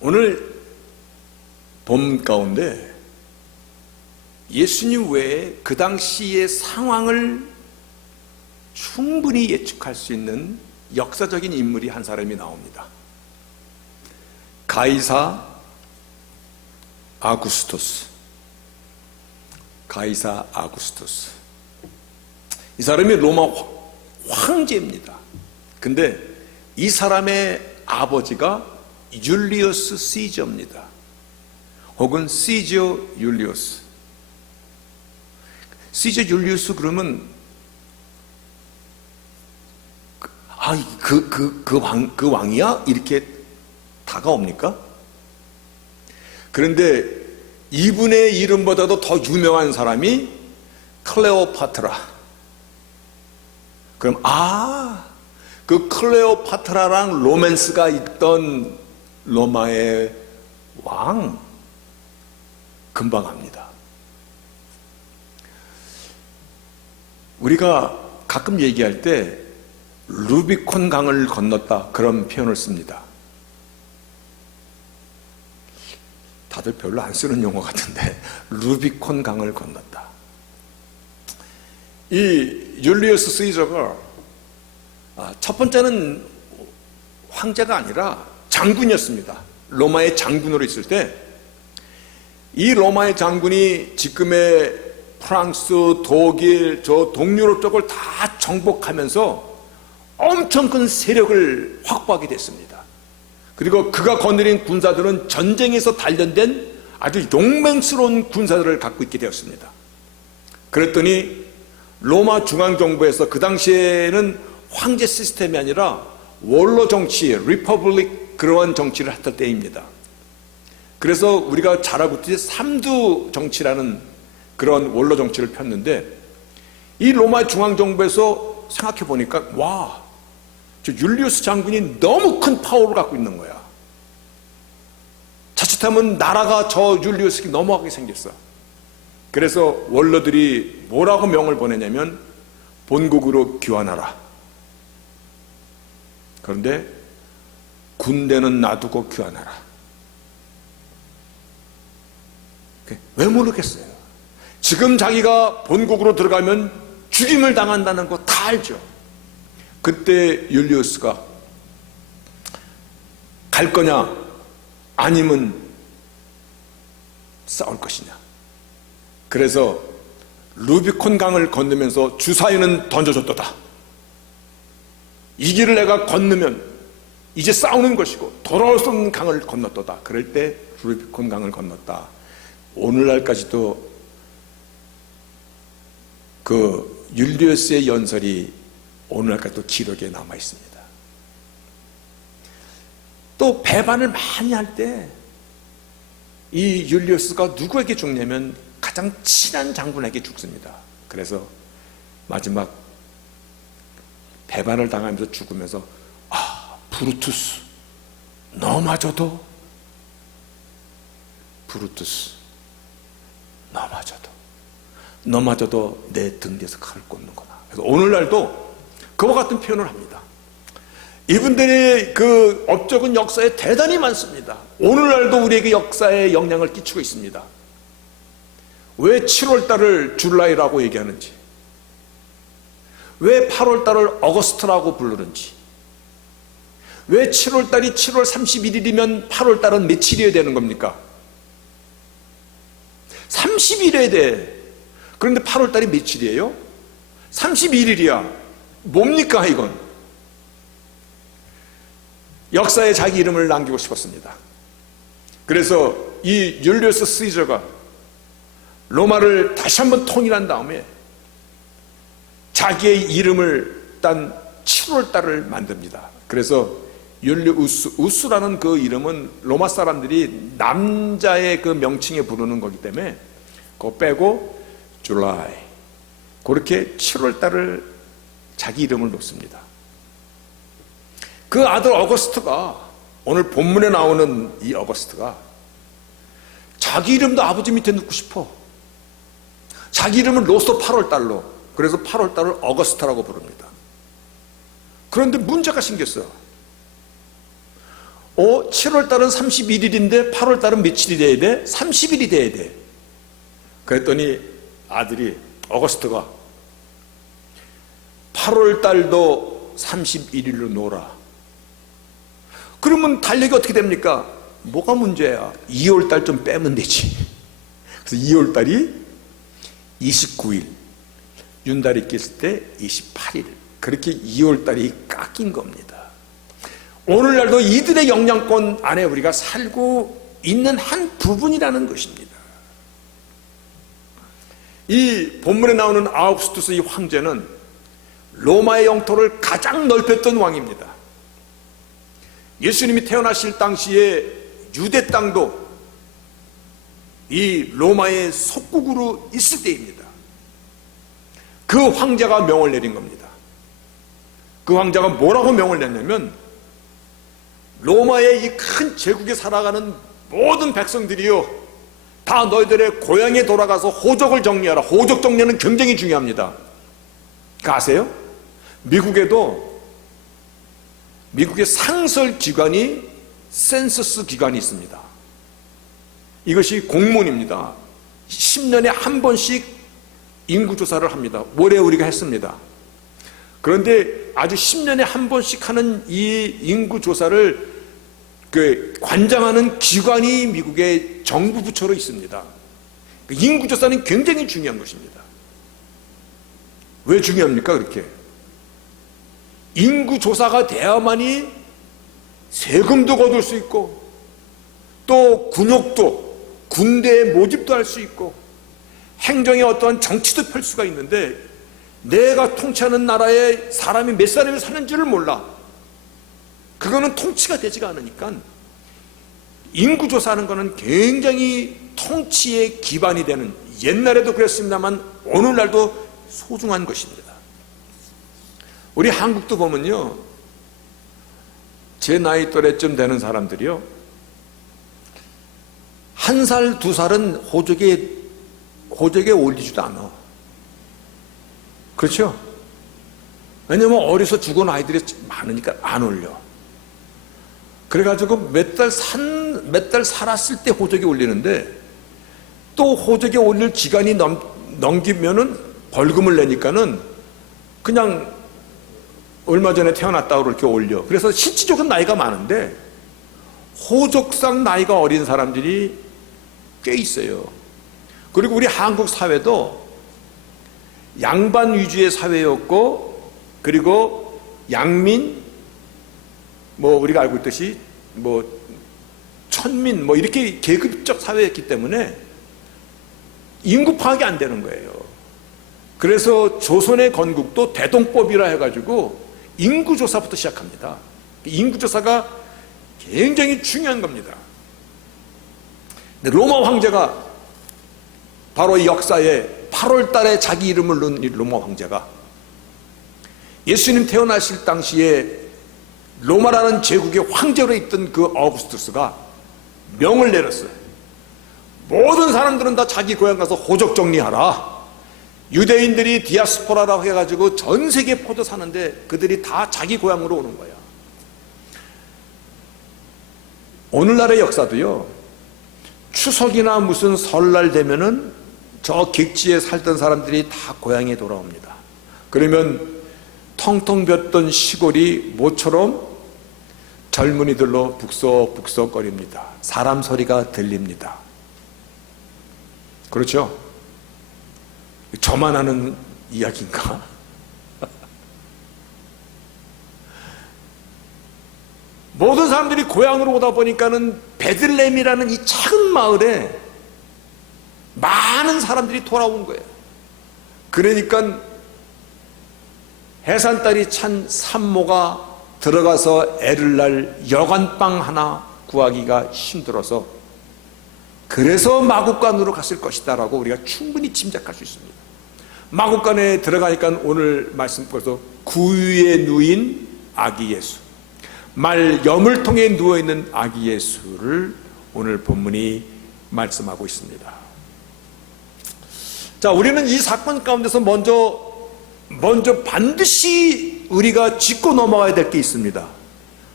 오늘 봄 가운데 예수님 외에 그 당시의 상황을 충분히 예측할 수 있는 역사적인 인물이 한 사람이 나옵니다. 가이사 아구스토스. 가이사 아구스토스. 이 사람이 로마 황제입니다. 근데 이 사람의 아버지가 율리우스 시저입니다. 혹은 시저 율리우스. 시저 율리우스 그러면 그 왕이야? 이렇게 다가옵니까? 그런데 이분의 이름보다도 더 유명한 사람이 클레오파트라. 그럼 그 클레오파트라랑 로맨스가 있던 로마의 왕 금방 합니다. 우리가 가끔 얘기할 때 루비콘 강을 건넜다 그런 표현을 씁니다. 다들 별로 안 쓰는 용어 같은데 루비콘 강을 건넜다. 이 율리우스 시저가 첫 번째는 황제가 아니라 장군이었습니다. 로마의 장군으로 있을 때 이 로마의 장군이 지금의 프랑스, 독일, 저 동유럽 쪽을 다 정복하면서 엄청 큰 세력을 확보하게 됐습니다. 그리고 그가 거느린 군사들은 전쟁에서 단련된 아주 용맹스러운 군사들을 갖고 있게 되었습니다. 그랬더니 로마 중앙정부에서 그 당시에는 황제 시스템이 아니라 원로 정치, 리퍼블릭 그러한 정치를 했을 때입니다. 그래서 우리가 잘 알고 있듯이 삼두 정치라는 그런 원로 정치를 폈는데 이 로마 중앙정부에서 생각해 보니까 저 율리우스 장군이 너무 큰 파워를 갖고 있는 거야. 자칫하면 나라가 저 율리우스에게 넘어가게 생겼어. 그래서 원로들이 뭐라고 명을 보내냐면 본국으로 귀환하라. 그런데 군대는 놔두고 귀환하라. 왜 모르겠어요? 지금 자기가 본국으로 들어가면 죽임을 당한다는 거 다 알죠. 그때 율리우스가 갈 거냐 아니면 싸울 것이냐. 그래서 루비콘 강을 건너면서 주사위는 던져줬다. 이 길을 내가 건너면 이제 싸우는 것이고 돌아올 수 없는 강을 건넜다. 그럴 때 루비콘 강을 건넜다. 오늘날까지도 그 율리우스의 연설이 오늘날까지도 기록에 남아 있습니다. 또 배반을 많이 할 때 이 율리우스가 누구에게 죽냐면 가장 친한 장군에게 죽습니다. 그래서 마지막 배반을 당하면서 죽으면서 브루투스 너마저도 브루투스 너마저도 내 등 뒤에서 칼을 꽂는구나. 그래서 오늘날도 그와 같은 표현을 합니다. 이분들의 그 업적은 역사에 대단히 많습니다. 오늘날도 우리에게 역사에 영향을 끼치고 있습니다. 왜 7월달을 줄라이라고 얘기하는지, 왜 8월달을 어거스트라고 부르는지, 왜 7월달이 7월 31일이면 8월달은 며칠이어야 되는 겁니까? 30일에 돼. 그런데 8월달이 며칠이에요? 31일이야. 뭡니까 이건? 역사에 자기 이름을 남기고 싶었습니다. 그래서 이 율리우스 시저가 로마를 다시 한번 통일한 다음에 자기의 이름을 딴 7월달을 만듭니다. 그래서 우스라는 그 이름은 로마 사람들이 남자의 그 명칭에 부르는 거기 때문에 그거 빼고 줄라이, 그렇게 7월달을 자기 이름을 놓습니다. 그 아들 어거스트가, 오늘 본문에 나오는 이 어거스트가 자기 이름도 아버지 밑에 넣고 싶어. 자기 이름을 넣었어 8월달로. 그래서 8월달을 어거스트라고 부릅니다. 그런데 문제가 생겼어. 7월 달은 31일인데 8월 달은 며칠이 돼야 돼? 30일이 돼야 돼. 그랬더니 아들이, 어거스트가 8월 달도 31일로 놀아. 그러면 달력이 어떻게 됩니까? 뭐가 문제야? 2월 달 좀 빼면 되지. 그래서 2월 달이 29일, 윤달이 꼈을 때 28일. 그렇게 2월 달이 깎인 겁니다. 오늘날도 이들의 영향권 안에 우리가 살고 있는 한 부분이라는 것입니다. 이 본문에 나오는 아우구스투스 이 황제는 로마의 영토를 가장 넓혔던 왕입니다. 예수님이 태어나실 당시에 유대 땅도 이 로마의 속국으로 있을 때입니다. 그 황제가 명을 내린 겁니다. 그 황제가 뭐라고 명을 냈냐면, 로마의 이 큰 제국에 살아가는 모든 백성들이요, 다 너희들의 고향에 돌아가서 호적을 정리하라. 호적 정리는 굉장히 중요합니다. 아세요? 미국의 상설 기관이 센서스 기관이 있습니다. 이것이 공문입니다. 10년에 한 번씩 인구조사를 합니다. 올해 우리가 했습니다. 그런데 아주 10년에 한 번씩 하는 이 인구조사를 관장하는 기관이 미국의 정부 부처로 있습니다. 인구조사는 굉장히 중요한 것입니다. 왜 중요합니까? 그렇게 인구조사가 돼야만이 세금도 거둘 수 있고, 또 군역도, 군대의 모집도 할 수 있고, 행정의 어떠한 정치도 펼 수가 있는데, 내가 통치하는 나라에 사람이 몇 사람이 사는지를 몰라. 그거는 통치가 되지가 않으니까 인구조사하는 거는 굉장히 통치의 기반이 되는, 옛날에도 그랬습니다만 오늘날도 소중한 것입니다. 우리 한국도 보면요, 제 나이 또래쯤 되는 사람들이요, 1살, 2살은 호적에 올리지도 않아. 그렇죠? 왜냐면 어려서 죽은 아이들이 많으니까 안 올려. 그래가지고 몇 달 살았을 때 호적에 올리는데, 또 호적에 올릴 기간이 넘기면은 벌금을 내니까는 그냥 얼마 전에 태어났다고 그렇게 올려. 그래서 실질적인 나이가 많은데 호적상 나이가 어린 사람들이 꽤 있어요. 그리고 우리 한국 사회도 양반 위주의 사회였고, 그리고 양민, 우리가 알고 있듯이 천민 이렇게 계급적 사회였기 때문에 인구 파악이 안 되는 거예요. 그래서 조선의 건국도 대동법이라 해가지고 인구조사부터 시작합니다. 인구조사가 굉장히 중요한 겁니다. 로마 황제가 바로 이 역사에 8월 달에 자기 이름을 넣은 이 로마 황제가 예수님 태어나실 당시에 로마라는 제국의 황제로 있던 그 어구스투스가 명을 내렸어요. 모든 사람들은 다 자기 고향 가서 호적 정리하라. 유대인들이 디아스포라라고 해가지고 전 세계에 퍼져 사는데 그들이 다 자기 고향으로 오는 거야. 오늘날의 역사도요, 추석이나 무슨 설날 되면은 저 객지에 살던 사람들이 다 고향에 돌아옵니다. 그러면 텅텅 비었던 시골이 모처럼 젊은이들로 북석북석거립니다. 사람 소리가 들립니다. 그렇죠? 저만 아는 이야기인가? 모든 사람들이 고향으로 오다 보니까는 베들레헴이라는 이 작은 마을에 많은 사람들이 돌아온 거예요. 그러니까 해산딸이 찬 산모가 들어가서 애를 낳을 여관방 하나 구하기가 힘들어서, 그래서 마국간으로 갔을 것이다 라고 우리가 충분히 짐작할 수 있습니다. 마국간에 들어가니까 오늘 말씀께서 구유에 누인 아기 예수, 말 여물통에 누워있는 아기 예수를 오늘 본문이 말씀하고 있습니다. 자, 우리는 이 사건 가운데서 먼저 반드시 우리가 짚고 넘어가야 될 게 있습니다.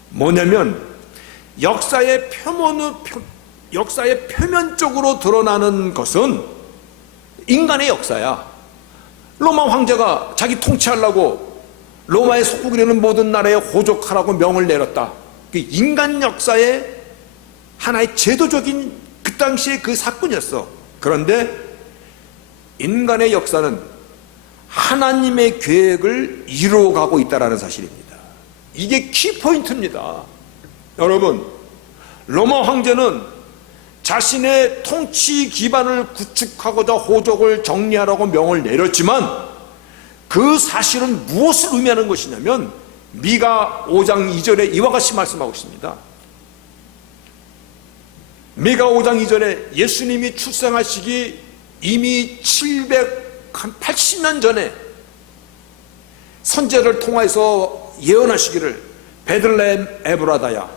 뭐냐면 역사의 표면적으로 드러나는 것은 인간의 역사야. 로마 황제가 자기 통치하려고 로마에 속국이라는 모든 나라에 호족하라고 명을 내렸다. 인간 역사의 하나의 제도적인 그 당시의 그 사건이었어. 그런데 인간의 역사는 하나님의 계획을 이루어가고 있다는 사실입니다. 이게 키포인트입니다. 여러분, 로마 황제는 자신의 통치 기반을 구축하고자 호족을 정리하라고 명을 내렸지만 그 사실은 무엇을 의미하는 것이냐면 미가 5장 2절에 이와 같이 말씀하고 있습니다. 미가 5장 2절에 예수님이 출생하시기 이미 780년 전에 선지자를 통해서 예언하시기를 베들레헴 에브라다야,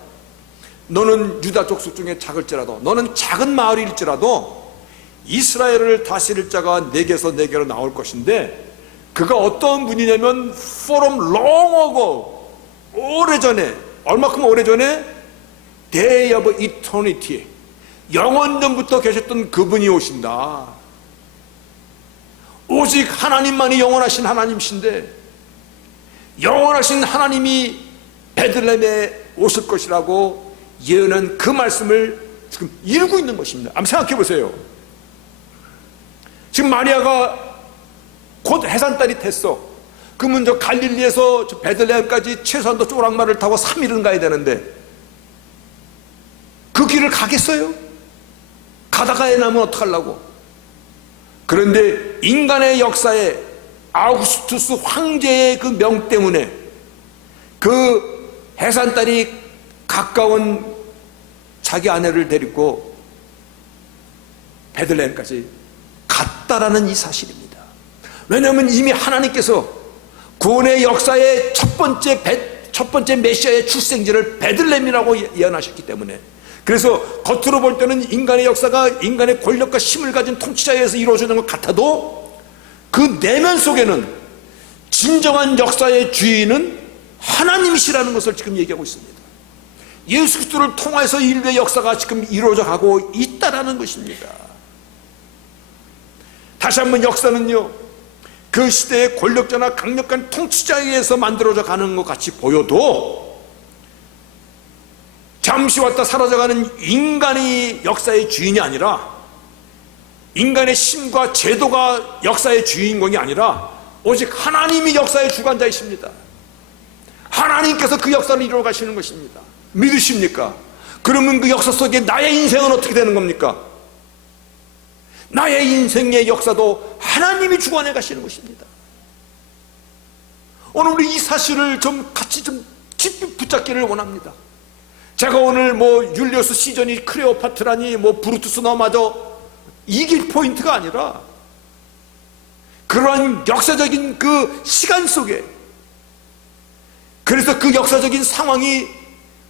너는 유다 족속 중에 작을지라도, 너는 작은 마을일지라도 이스라엘을 다스릴 자가 내게서 내게로 나올 것인데, 그가 어떤 분이냐면 from long ago, 오래전에, 얼마큼 오래전에? Day of eternity, 영원전부터 계셨던 그분이 오신다. 오직 하나님만이 영원하신 하나님이신데, 영원하신 하나님이 베들레헴에 오실 것이라고 예언한 그 말씀을 지금 이루고 있는 것입니다. 한번 생각해 보세요. 지금 마리아가 곧 해산달이 됐어. 그러면 저 갈릴리에서 저 베들레헴까지 최소한도 쪼랑말을 타고 3일은 가야 되는데 그 길을 가겠어요? 가다가 애 나면 어떡하려고? 그런데 인간의 역사에 아우구스투스 황제의 그 명 때문에 그 해산달이 가까운 자기 아내를 데리고 베들레헴까지 갔다라는 이 사실입니다. 왜냐하면 이미 하나님께서 구원의 역사의 첫 번째 메시아의 출생지를 베들레헴이라고 예언하셨기 때문에, 그래서 겉으로 볼 때는 인간의 역사가 인간의 권력과 힘을 가진 통치자에 의해서 이루어지는 것 같아도 그 내면 속에는 진정한 역사의 주인은 하나님이시라는 것을 지금 얘기하고 있습니다. 예수 그리스도를 통해서 인류의 역사가 지금 이루어져 가고 있다라는 것입니다. 다시 한번 역사는요, 그 시대의 권력자나 강력한 통치자에 의해서 만들어져 가는 것 같이 보여도 잠시 왔다 사라져가는 인간이 역사의 주인이 아니라, 인간의 힘과 제도가 역사의 주인공이 아니라 오직 하나님이 역사의 주관자이십니다. 하나님께서 그 역사를 이루어 가시는 것입니다. 믿으십니까? 그러면 그 역사 속에 나의 인생은 어떻게 되는 겁니까? 나의 인생의 역사도 하나님이 주관해 가시는 것입니다. 오늘 우리 이 사실을 좀 같이 좀 깊이 붙잡기를 원합니다. 제가 오늘 뭐 율리우스 시전이 클레오파트라니 뭐 브루투스 너마저 이길 포인트가 아니라, 그러한 역사적인 그 시간 속에, 그래서 그 역사적인 상황이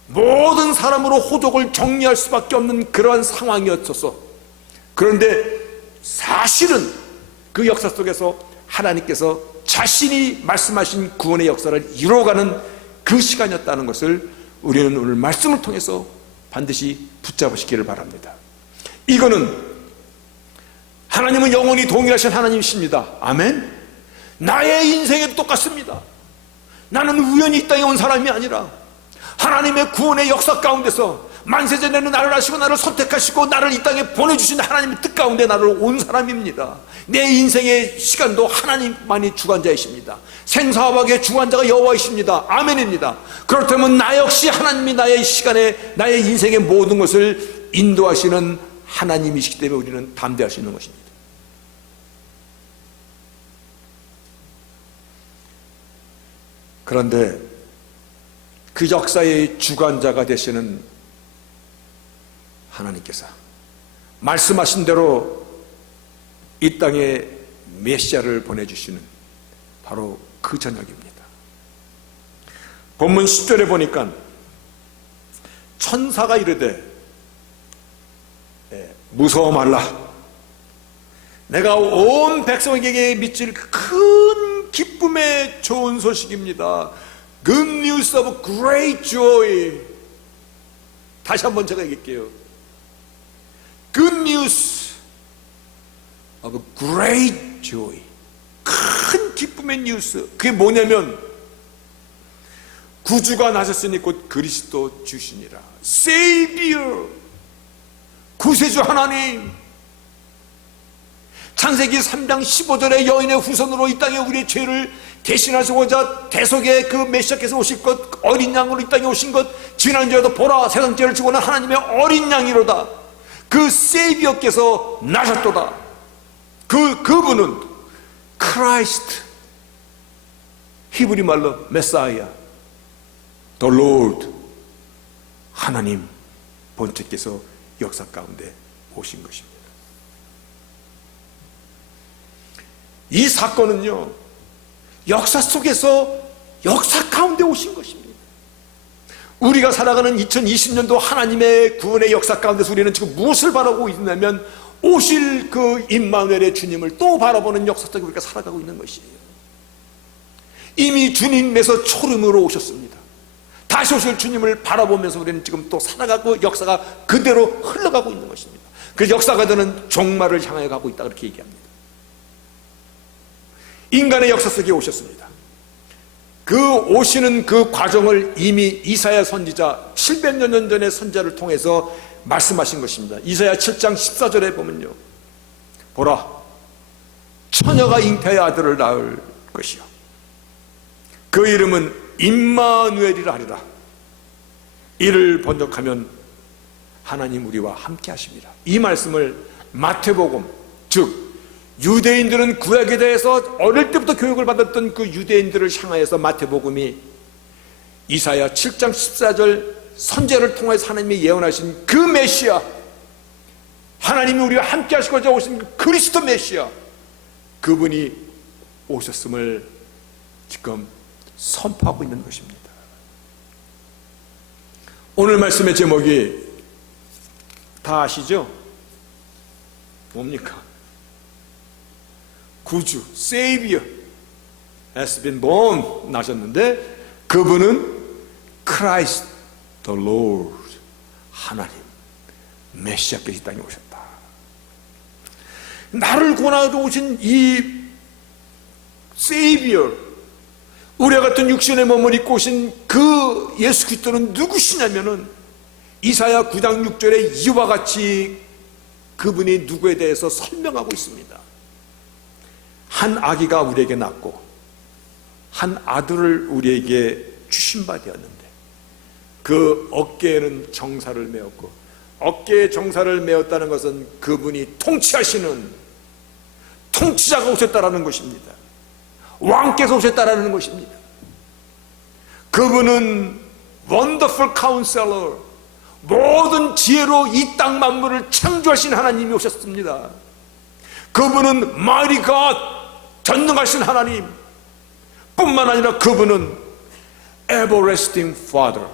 모든 사람으로 호족을 정리할 수밖에 없는 그러한 상황이었어서, 그런데 사실은 그 역사 속에서 하나님께서 자신이 말씀하신 구원의 역사를 이루어가는 그 시간이었다는 것을 우리는 오늘 말씀을 통해서 반드시 붙잡으시기를 바랍니다. 이거는 하나님은 영원히 동일하신 하나님이십니다. 아멘. 나의 인생에도 똑같습니다. 나는 우연히 이 땅에 온 사람이 아니라 하나님의 구원의 역사 가운데서 만세전에는 나를 아시고 나를 선택하시고 나를 이 땅에 보내주신 하나님의 뜻 가운데 나를 온 사람입니다. 내 인생의 시간도 하나님만이 주관자이십니다. 생사화박의 주관자가 여호와이십니다. 아멘입니다. 그렇다면 나 역시 하나님이 나의 시간에, 나의 인생의 모든 것을 인도하시는 하나님이시기 때문에 우리는 담대할 수 있는 것입니다. 그런데 그 역사의 주관자가 되시는 하나님께서 말씀하신 대로 이 땅에 메시아를 보내주시는 바로 그 저녁입니다. 본문 10절에 보니까 천사가 이르되 무서워 말라, 내가 온 백성에게 미칠 큰 기쁨의 좋은 소식입니다. Good news of great joy. 다시 한번 제가 얘기할게요. Good news of great joy. 큰 기쁨의 뉴스. 그게 뭐냐면 구주가 나셨으니 곧 그리스도 주시니라. Savior, 구세주 하나님. 창세기 3장 15절에 여인의 후손으로 이 땅에 우리의 죄를 대신하시고자 대속의 그 메시아께서 오실 것, 어린 양으로 이 땅에 오신 것, 지난주에도 보라 세상 죄를 지고 난 하나님의 어린 양이로다. 그 세이비어께서 나셨도다. 그분은 크라이스트, 히브리 말로 메사이아, The Lord, 하나님 본체께서 역사 가운데 오신 것입니다. 이 사건은요, 역사 속에서 역사 가운데 오신 것입니다. 우리가 살아가는 2020년도 하나님의 구원의 역사 가운데서 우리는 지금 무엇을 바라보고 있냐면 오실 그 임마누엘의 주님을 또 바라보는 역사 속에 우리가 살아가고 있는 것이에요. 이미 주님에서 초림으로 오셨습니다. 다시 오실 주님을 바라보면서 우리는 지금 또 살아가고 역사가 그대로 흘러가고 있는 것입니다. 그 역사가 되는 종말을 향해 가고 있다, 그렇게 얘기합니다. 인간의 역사 속에 오셨습니다. 그 오시는 그 과정을 이미 이사야 선지자 700여 년 전의 선지자를 통해서 말씀하신 것입니다. 이사야 7장 14절에 보면요, 보라, 처녀가 잉태의 아들을 낳을 것이요 그 이름은 임마누엘이라 하리라. 이를 번역하면 하나님 우리와 함께 하십니다. 이 말씀을 마태복음, 즉 유대인들은 구약에 대해서 어릴 때부터 교육을 받았던 그 유대인들을 향하여서 마태복음이 이사야 7장 14절 선제를 통해서 하나님이 예언하신 그 메시아, 하나님이 우리와 함께 하시고자 오신 그 그리스도 메시아, 그분이 오셨음을 지금 선포하고 있는 것입니다. 오늘 말씀의 제목이 다 아시죠? 뭡니까? 구주, Savior has been born, 나셨는데 그분은 Christ the Lord, 하나님 메시아께서 이 땅에 오셨다. 나를 구원하러 오신 이 Savior, 우리와 같은 육신의 몸을 입고 오신 그 예수 그리스도는 누구시냐면은 이사야 9장 6절에 이와 같이 그분이 누구에 대해서 설명하고 있습니다. 한 아기가 우리에게 낳고 한 아들을 우리에게 주신 바 되었는데 그 어깨에는 정사를 메었고, 어깨에 정사를 메었다는 것은 그분이 통치하시는 통치자가 오셨다라는 것입니다. 왕께서 오셨다라는 것입니다. 그분은 원더풀 카운셀러, 모든 지혜로 이 땅 만물을 창조하신 하나님이 오셨습니다. 그분은 Mighty God, 전능하신 하나님 뿐만 아니라 그분은 Everlasting Father,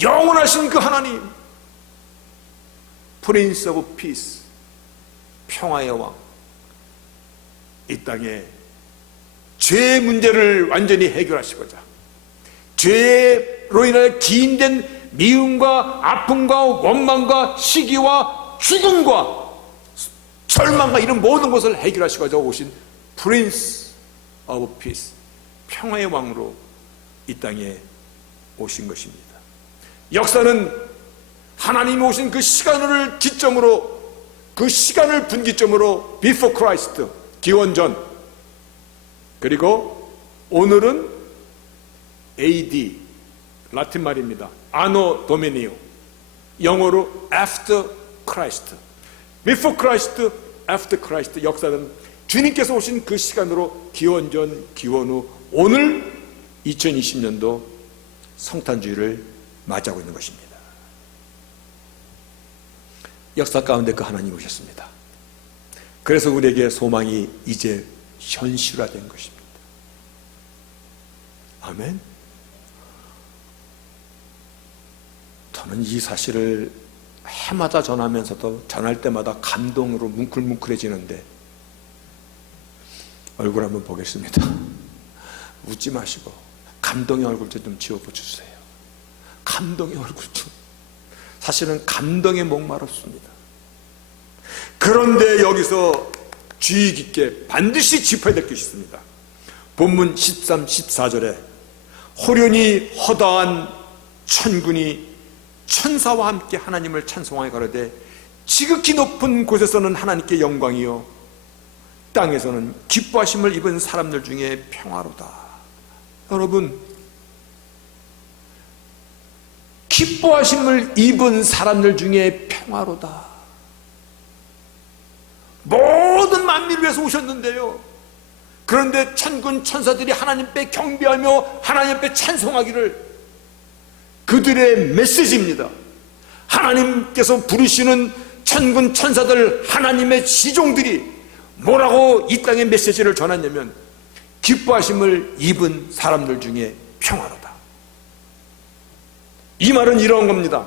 영원하신 그 하나님, Prince of Peace, 평화의 왕. 이 땅에 죄의 문제를 완전히 해결하시고자, 죄로 인하여 기인된 미움과 아픔과 원망과 시기와 죽음과 절망과 이런 모든 것을 해결하시고자 오신 Prince of Peace, 평화의 왕으로 이 땅에 오신 것입니다. 역사는 하나님이 오신 그 시간을 기점으로, 그 시간을 분기점으로 Before Christ, 기원전, 그리고 오늘은 AD, 라틴 말입니다. Anno Domini, 영어로 After Christ, Before Christ, After Christ. 역사는 주님께서 오신 그 시간으로 기원전, 기원 후, 오늘 2020년도 성탄주의를 맞이하고 있는 것입니다. 역사 가운데 그 하나님이 오셨습니다. 그래서 우리에게 소망이 이제 현실화된 것입니다. 아멘. 저는 이 사실을 해마다 전하면서도 전할 때마다 감동으로 뭉클뭉클해지는데, 얼굴 한번 보겠습니다. 웃지 마시고 감동의 얼굴 좀 지워주세요. 감동의 얼굴 좀. 사실은 감동에 목마릅니다. 그런데 여기서 주의 깊게 반드시 짚어야 될 것이 있습니다. 본문 13, 14절에 호련히 허다한 천군이 천사와 함께 하나님을 찬송하여 가로되 지극히 높은 곳에서는 하나님께 영광이요 땅에서는 기뻐하심을 입은 사람들 중에 평화로다. 여러분, 기뻐하심을 입은 사람들 중에 평화로다. 모든 만민을 위해서 오셨는데요, 그런데 천군 천사들이 하나님 앞에 경배하며 하나님 앞에 찬송하기를, 그들의 메시지입니다. 하나님께서 부르시는 천군 천사들, 하나님의 지종들이 뭐라고 이 땅에 메시지를 전했냐면 기뻐하심을 입은 사람들 중에 평화로다. 이 말은 이런 겁니다.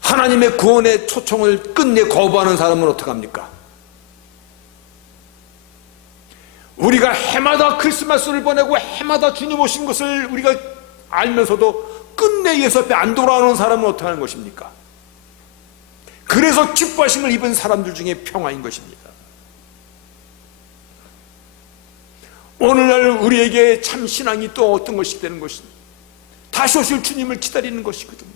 하나님의 구원의 초청을 끝내 거부하는 사람은 어떡합니까? 우리가 해마다 크리스마스를 보내고 해마다 주님 오신 것을 우리가 알면서도 끝내 예수 앞에 안 돌아오는 사람은 어떻게 하는 것입니까? 그래서 기뻐하심을 입은 사람들 중에 평화인 것입니다. 오늘날 우리에게 참 신앙이 또 어떤 것이 되는 것입니까? 다시 오실 주님을 기다리는 것이거든요.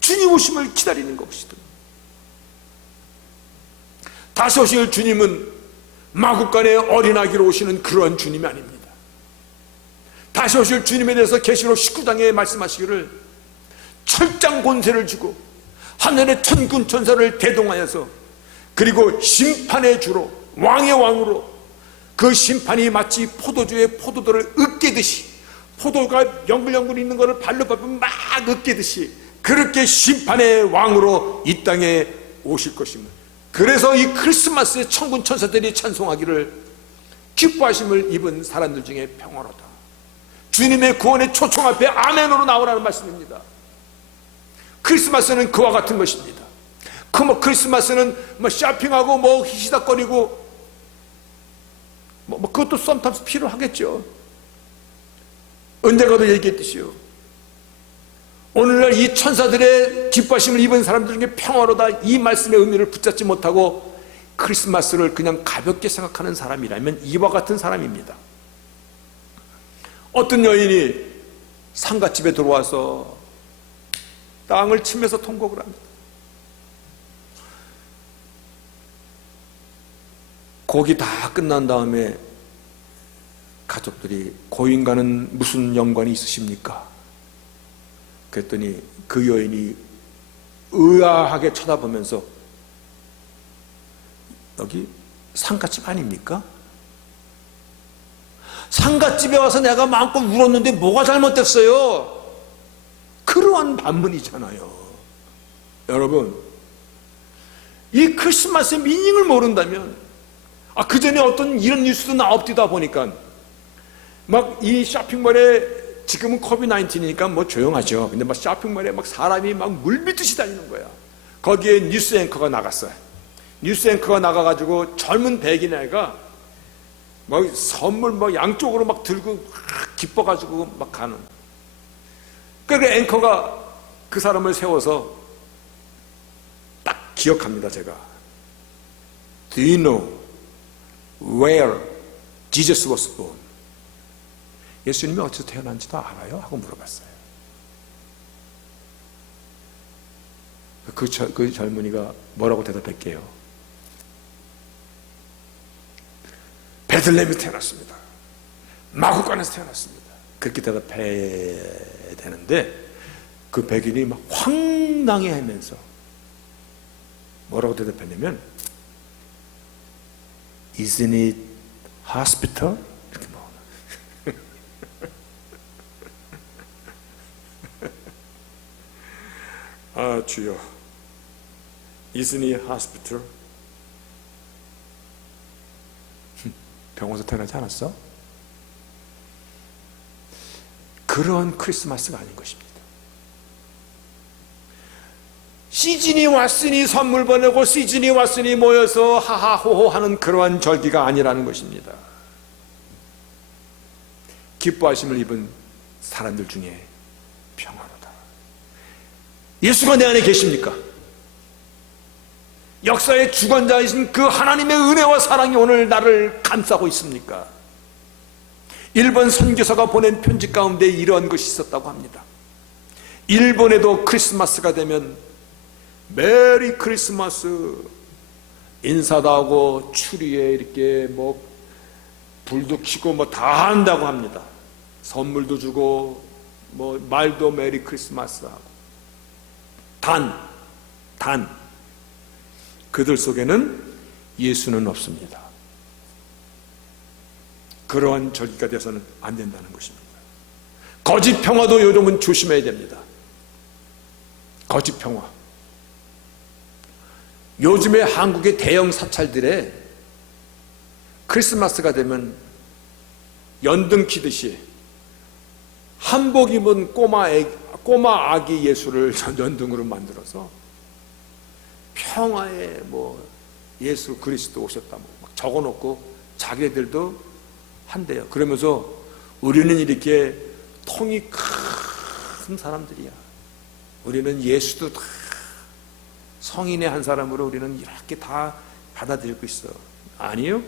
주님 오심을 기다리는 것이거든요. 다시 오실 주님은 마구간에 어린아기로 오시는 그런 주님이 아닙니다. 다시 오실 주님에 대해서 계시록 19장에 말씀하시기를 철장 권세를 주고 하늘의 천군 천사를 대동하여서 그리고 심판의 주로 왕의 왕으로 그 심판이 마치 포도주의 포도들을 으깨듯이 포도가 영글영글 있는 것을 발로 밟으면 막 으깨듯이 그렇게 심판의 왕으로 이 땅에 오실 것입니다. 그래서 이 크리스마스에 천군 천사들이 찬송하기를 기뻐하심을 입은 사람들 중에 평화로다. 주님의 구원의 초청 앞에 아멘으로 나오라는 말씀입니다. 크리스마스는 그와 같은 것입니다. 크리스마스는 쇼핑하고 희시닥거리고 그것도 썸타임스 필요하겠죠. 언젠가도 얘기했듯이요, 오늘날 이 천사들의 기뻐하심을 입은 사람들 중에 평화로다, 이 말씀의 의미를 붙잡지 못하고 크리스마스를 그냥 가볍게 생각하는 사람이라면 이와 같은 사람입니다. 어떤 여인이 상갓집에 들어와서 땅을 치면서 통곡을 합니다. 곡이 다 끝난 다음에 가족들이 고인과는 무슨 연관이 있으십니까? 그랬더니 그 여인이 의아하게 쳐다보면서 여기 상갓집 아닙니까? 상갓집에 와서 내가 마음껏 울었는데 뭐가 잘못됐어요? 그러한 반문이잖아요. 여러분, 이 크리스마스의 미닝을 모른다면, 그 전에 어떤 이런 뉴스도 나옵디다 보니까 막 이 쇼핑몰에, 지금은 코비드-19이니까 조용하죠. 근데 막 쇼핑몰에 막 사람이 막 물밀듯이 다니는 거야. 거기에 뉴스 앵커가 나갔어요. 뉴스 앵커가 나가가지고 젊은 백인 애가 막 선물 양쪽으로 막 들고 막 기뻐가지고 막 가는. 그러니까 앵커가 그 사람을 세워서 딱 기억합니다, 제가. Do you know where Jesus was born? 예수님이 어디서 태어난지도 알아요? 하고 물어봤어요. 그 젊은이가 뭐라고 대답할게요? 베들레헴에서 태어났습니다. 마구간에서 태어났습니다. 그렇게 대답해야 되는데 그 백인이 막 황당해하면서 뭐라고 대답했냐면 Isn't it hospital? 이렇게 주여, Isn't it hospital? 병원에서 태어나지 않았어? 그런 크리스마스가 아닌 것입니다. 시즌이 왔으니 선물 보내고 시즌이 왔으니 모여서 하하호호 하는 그러한 절기가 아니라는 것입니다. 기뻐하심을 입은 사람들 중에 평화로다. 예수가 내 안에 계십니까? 역사의 주관자이신 그 하나님의 은혜와 사랑이 오늘 나를 감싸고 있습니까? 일본 선교사가 보낸 편지 가운데 이러한 것이 있었다고 합니다. 일본에도 크리스마스가 되면 메리 크리스마스 인사도 하고 추리에 이렇게 뭐 불도 켜고 뭐 다 한다고 합니다. 선물도 주고 뭐 말도 메리 크리스마스 하고. 단 그들 속에는 예수는 없습니다. 그러한 절기가 돼서는 안 된다는 것입니다. 거짓 평화도 요즘은 조심해야 됩니다. 거짓 평화. 요즘에 한국의 대형 사찰들에 크리스마스가 되면 연등 키듯이 한복 입은 꼬마 아기 예수를 연등으로 만들어서 평화의 뭐 예수 그리스도 오셨다 막 적어놓고 자기들도 한대요. 그러면서 우리는 이렇게 통이 큰 사람들이야. 우리는 예수도 다 성인의 한 사람으로 우리는 이렇게 다 받아들이고 있어. 아니요.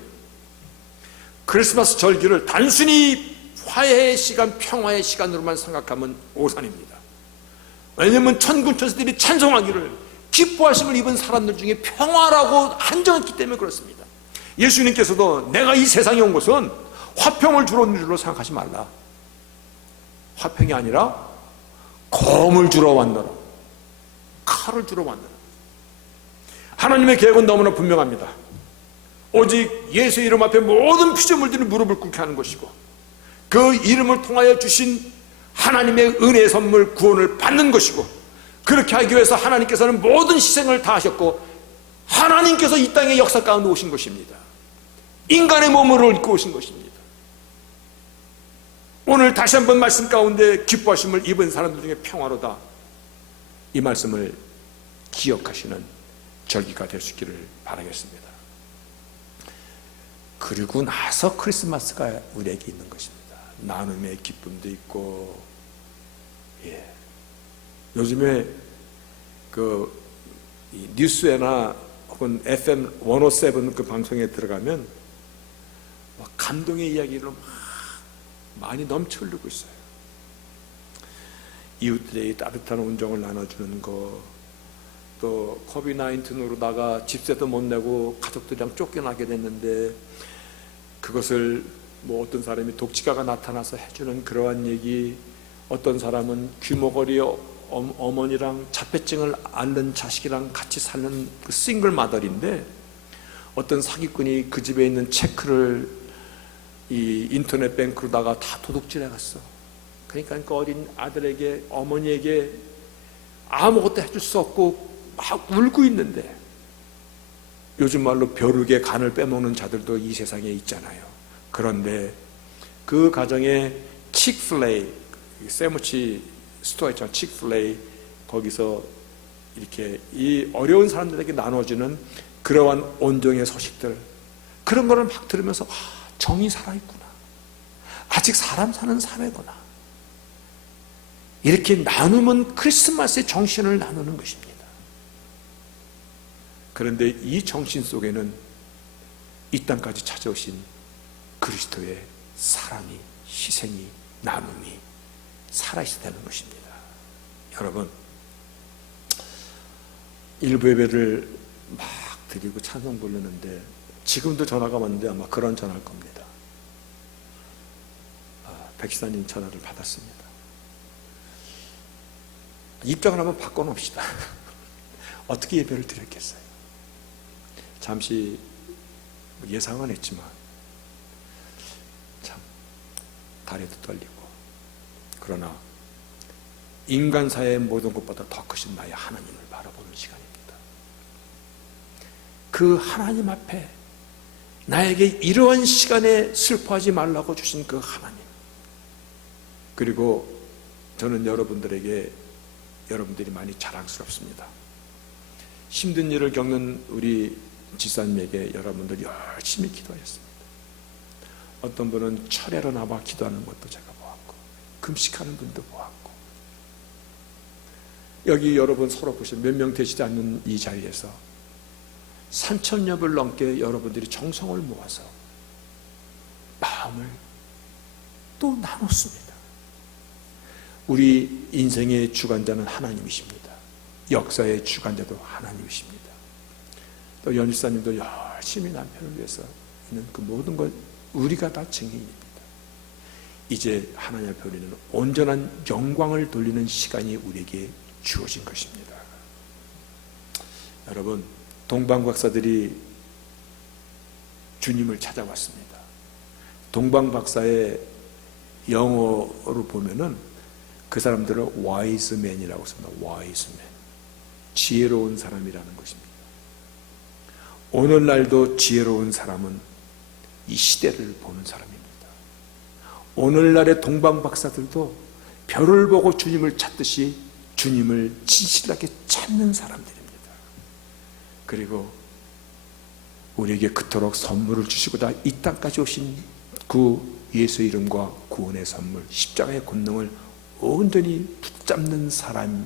크리스마스 절기를 단순히 화해의 시간, 평화의 시간으로만 생각하면 오산입니다. 왜냐하면 천군천사들이 찬송하기를 기뻐하심을 입은 사람들 중에 평화라고 한정했기 때문에 그렇습니다. 예수님께서도 내가 이 세상에 온 것은 화평을 주러 온 줄로 생각하지 말라. 화평이 아니라 검을 주러 왔노라. 칼을 주러 왔노라. 하나님의 계획은 너무나 분명합니다. 오직 예수의 이름 앞에 모든 피조물들이 무릎을 꿇게 하는 것이고 그 이름을 통하여 주신 하나님의 은혜의 선물 구원을 받는 것이고 그렇게 하기 위해서 하나님께서는 모든 희생을 다 하셨고 하나님께서 이 땅의 역사 가운데 오신 것입니다. 인간의 몸으로 입고 오신 것입니다. 오늘 다시 한번 말씀 가운데 기뻐하심을 입은 사람들 중에 평화로다, 이 말씀을 기억하시는 절기가 될 수 있기를 바라겠습니다. 그리고 나서 크리스마스가 우리에게 있는 것입니다. 나눔의 기쁨도 있고, 요즘에 이 뉴스에나 혹은 FM 107 그 방송에 들어가면 감동의 이야기로 막 많이 넘쳐 흐르고 있어요. 이웃들에게 따뜻한 온정을 나눠주는 거, 또 코비드-19으로다가 집세도 못 내고 가족들이랑 쫓겨나게 됐는데 그것을 뭐 어떤 사람이 독지가가 나타나서 해주는 그러한 얘기, 어떤 사람은 귀머거리 어머니랑 자폐증을 앓는 자식이랑 같이 사는 그 싱글 마더인데 어떤 사기꾼이 그 집에 있는 체크를 이 인터넷 뱅크로다가 다 도둑질해 갔어. 그러니까 그 어린 아들에게, 어머니에게 아무것도 해줄 수 없고 막 울고 있는데, 요즘 말로 벼룩의 간을 빼먹는 자들도 이 세상에 있잖아요. 그런데 그 가정에 칙플레이, 세무치 스토어 있잖아요. 칙플레이, 거기서 이렇게 이 어려운 사람들에게 나눠주는 그러한 온정의 소식들, 그런 거를 막 들으면서 정이 살아있구나, 아직 사람 사는 사회구나, 이렇게 나누면 크리스마스의 정신을 나누는 것입니다. 그런데 이 정신 속에는 이 땅까지 찾아오신 그리스도의 사랑이, 희생이, 나눔이 살아있어야 되는 것입니다. 여러분, 일부 예배를 막 드리고 찬송 부르는데 지금도 전화가 왔는데 아마 그런 전화일 겁니다. 백시사님 전화를 받았습니다. 입장을 한번 바꿔놓읍시다. 어떻게 예배를 드렸겠어요? 잠시 예상은 했지만 참 다리도 떨리고, 그러나 인간사의 모든 것보다 더 크신 나의 하나님을 바라보는 시간입니다. 그 하나님 앞에 나에게 이러한 시간에 슬퍼하지 말라고 주신 그 하나님, 그리고 저는 여러분들이 많이 자랑스럽습니다. 힘든 일을 겪는 우리 지사님에게 여러분들 열심히 기도하셨습니다. 어떤 분은 철야로 나와 기도하는 것도 제가 보았고, 금식하는 분도 보았고, 여기 여러분 서로 보시면 몇 명 되시지 않는 이 자리에서 3,000여 불 넘게 여러분들이 정성을 모아서 마음을 또 나눴습니다. 우리 인생의 주관자는 하나님이십니다. 역사의 주관자도 하나님이십니다. 또 연주사님도 열심히 남편을 위해서 있는 그 모든 것 우리가 다 증인입니다. 이제 하나님 앞에 우리는 온전한 영광을 돌리는 시간이 우리에게 주어진 것입니다. 여러분, 동방박사들이 주님을 찾아왔습니다. 동방박사의 영어로 보면은 그 사람들을 wise man이라고 씁니다. wise man, 지혜로운 사람이라는 것입니다. 오늘날도 지혜로운 사람은 이 시대를 보는 사람입니다. 오늘날의 동방박사들도 별을 보고 주님을 찾듯이 주님을 진실하게 찾는 사람들입니다. 그리고 우리에게 그토록 선물을 주시고다 이 땅까지 오신 그 예수 이름과 구원의 선물, 십자가의 권능을 온전히 붙잡는 사람,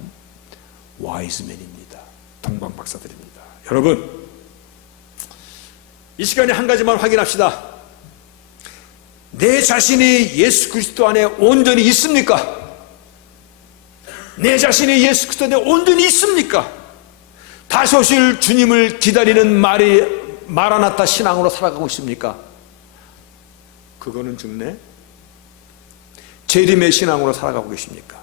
와이즈맨입니다. 동방박사들입니다. 여러분, 이 시간에 한 가지만 확인합시다. 내 자신이 예수 그리스도 안에 온전히 있습니까? 내 자신이 예수 그리스도 안에 온전히 있습니까? 다시 오실 주님을 기다리는 마라나타 신앙으로 살아가고 있습니까? 그거는 죽네. 재림의 신앙으로 살아가고 계십니까?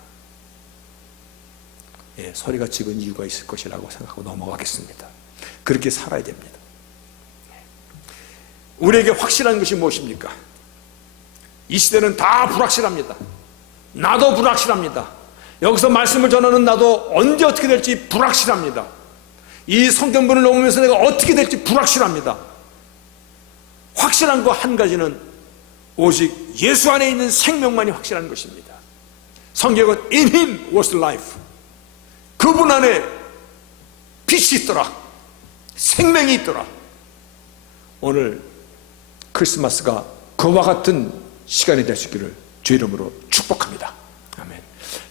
예, 소리가 지은 이유가 있을 것이라고 생각하고 넘어가겠습니다. 그렇게 살아야 됩니다. 우리에게 확실한 것이 무엇입니까? 이 시대는 다 불확실합니다. 나도 불확실합니다. 여기서 말씀을 전하는 나도 언제 어떻게 될지 불확실합니다. 이 성경문을 넘으면서 내가 어떻게 될지 불확실합니다. 확실한 거 한 가지는 오직 예수 안에 있는 생명만이 확실한 것입니다. 성경은 In Him was life. 그분 안에 빛이 있더라. 생명이 있더라. 오늘 크리스마스가 그와 같은 시간이 될 수 있기를 주 이름으로 축복합니다.